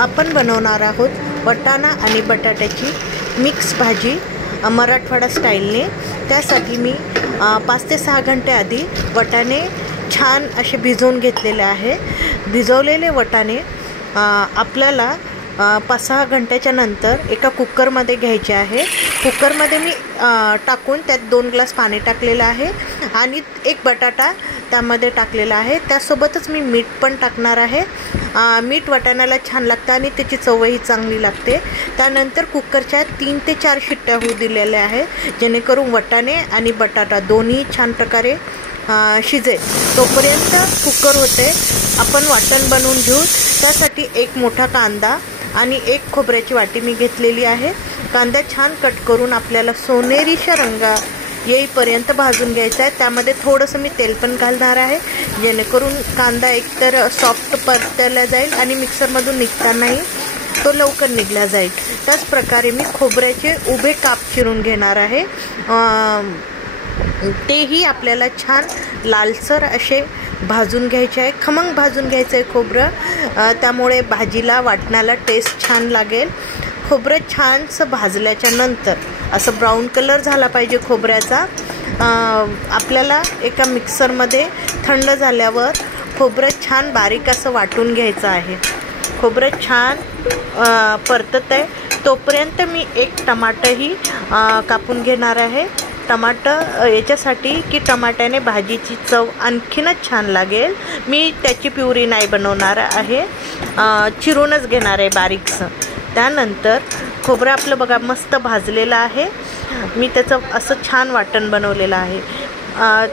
आपण बनवणार आहोत वाटाणा आणि बटाट्याची मिक्स भाजी मराठवाडा स्टाईलने। त्यासाठी मी 5 ते 6 घंटे आधी वाटाणे छान असे भिजवून घेतलेले आहे। भिजवलेले वाटाणे आपल्याला 5-6 घंट्याच्या नंतर एका कुकरमध्ये घ्यायचे आहे। कुकरमध्ये मी टाकून त्यात 2 ग्लास पाणी टाकलेलं आहे आणि एक बटाटा त्यामध्ये टाकलेला आहे। त्यासोबतच मी मीठ पण टाकणार आहे। मीठ वाटाण्याला छान लागतं आणि त्याची चवही चांगली लागते। त्यानंतर कुकरच्या 3 ते 4 शिट्ट्या होऊ दिलेल्या आहे, जेणेकरून वाटाणे आणि बटाटा दोन्ही छान प्रकारे शिजेल। तोपर्यंत कुकर होते, आपण वाटण बनवून घेऊ। त्यासाठी एक मोठा कांदा आणि एक खोबऱ्याची वाटी मी घेतलेली आहे। कांदा छान कट करून आपल्याला सोनेरीचा रंग येईपर्यंत भाजून घ्यायचा आहे। त्यामध्ये थोडंसं मी तेल पण घालणार आहे, जेणेकरून कांदा एकतर सॉफ्ट परतला जाईल आणि मिक्सरमधून निघतानाही तो लवकर निघला जाईल। त्याच प्रकारे मी खोबऱ्याचे उभे काप चिरून घेणार आहे। तेही आपल्याला छान लालसर असे भाजून घ्यायचे आहे, खमंग भाजून घ्यायचं आहे खोबरं। त्यामुळे भाजीला वाटण्याला टेस्ट छान लागेल। खोबरं छानसं भाजल्याच्या नंतर असं ब्राऊन कलर झाला पाहिजे खोबऱ्याचा। आपल्याला एका मिक्सरमध्ये थंड झाल्यावर खोबरं छान बारीक असं वाटून घ्यायचं आहे। खोबरं छान परतत आहे तोपर्यंत मी एक टमाटरही कापून घेणार आहे। टमाटर याच्यासाठी की टमाट्याने भाजीची चव आणखीनच छान लागेल। मी त्याची प्युरी नाही बनवणार आहे, चिरूनच घेणार आहे बारीकसं। त्यानंतर खोबरं आपलं बघा मस्त भाजलेलं आहे, मी त्याचं असं छान वाटण बनवलेलं आहे।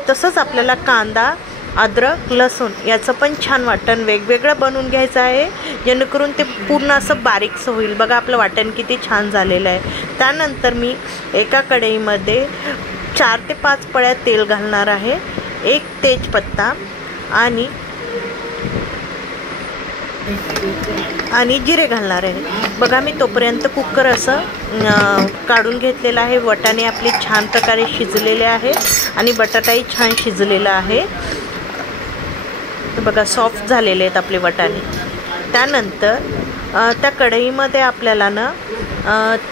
तसंच आपल्याला कांदा, अद्रक, लसूण याचं पण छान वाटण वेगवेगळं बनवून घ्यायचं आहे, जेणेकरून ते पूर्ण असं बारीकसं होईल। बघा आपलं वाटण किती छान झालेलं आहे। त्यानंतर मी एका कढईमध्ये 4 ते 5 पळ्या तेल घालणार आहे, एक तेजपत्ता आणि जिरे घालणार आहे। बघा मी तोपर्यंत कुकर असं काढून घेतलेलं आहे। वाटाणे आपले छान प्रकारे शिजलेले आहे आणि बटाटाही छान शिजलेला आहे। बघा सॉफ्ट झालेले आहेत आपले वाटाणे। त्यानंतर त्या कढईमध्ये आपल्याला ना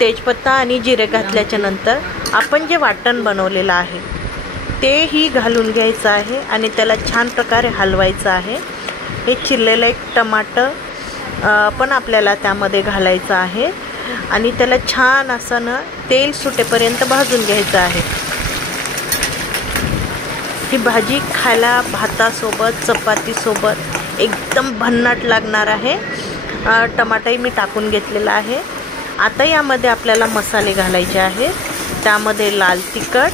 तेजपत्ता आणि जिरे घातल्याच्या नंतर आपण जे वाटण बनवलेलं आहे तेही घालून घ्यायचं आहे आणि त्याला छान प्रकारे हलवायचं आहे। हे चिरलेलं एक टमाटर पण आपल्याला त्यामध्ये घालायचं आहे आणि त्याला छान असं ना तेल सुटेपर्यंत भाजून घ्यायचं आहे। ही भाजी खायला भातासोबत चपातीसोबत एकदम भन्नाट लागणार आहे। टमाटरही मी टाकून घेतलेला आहे। आता यामध्ये आपल्याला मसाले घालायचे आहेत। त्यामध्ये लाल तिखट,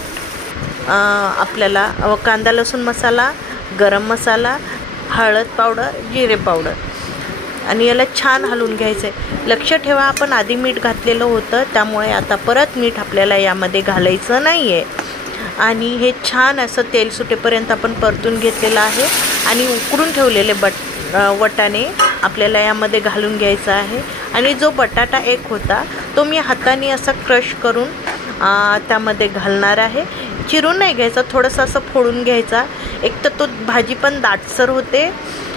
आपल्याला कांदा लसूण मसाला, गरम मसाला, हळद पावडर, जिरे पावडर आणि याला छान हलवून घ्यायचं आहे। लक्ष ठेवा आपण आधी मीठ घातलेलं होतं, त्यामुळे आता परत मीठ आपल्याला यामध्ये घालायचं नाही आहे। आणि हे छान असं तेल सुटेपर्यंत आपण परतून घेतलेलं आहे आणि उकडून ठेवलेले वाटाणे आपल्याला यामध्ये घालून घ्यायचा आहे। आणि जो बटाटा एक होता तो मी हाताने असा क्रश करून त्यामध्ये घालणार आहे। चिरून नाही घ्यायचा, थोडंसं असं फोडून घ्यायचा। एक तर तो भाजी पण दाटसर होते।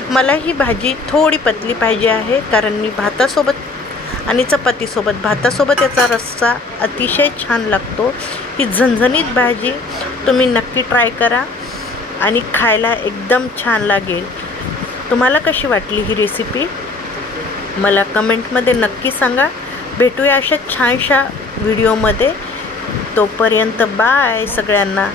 मला ही भाजी थोडी पतली पाहिजे आहे, कारण मी भातासोबत आणि चपातीसोबत, भातासोबत याचा रस्सा अतिशय छान लागतो। ही झणझणीत भाजी तुम्ही नक्की ट्राय करा आणि खायला एकदम छान लागेल। तुम्हाला कशी वाटली ही रेसिपी मला कमेंटमध्ये नक्की सांगा। भेटूया अशा छानशा व्हिडिओमध्ये। तोपर्यंत बाय सगळ्यांना।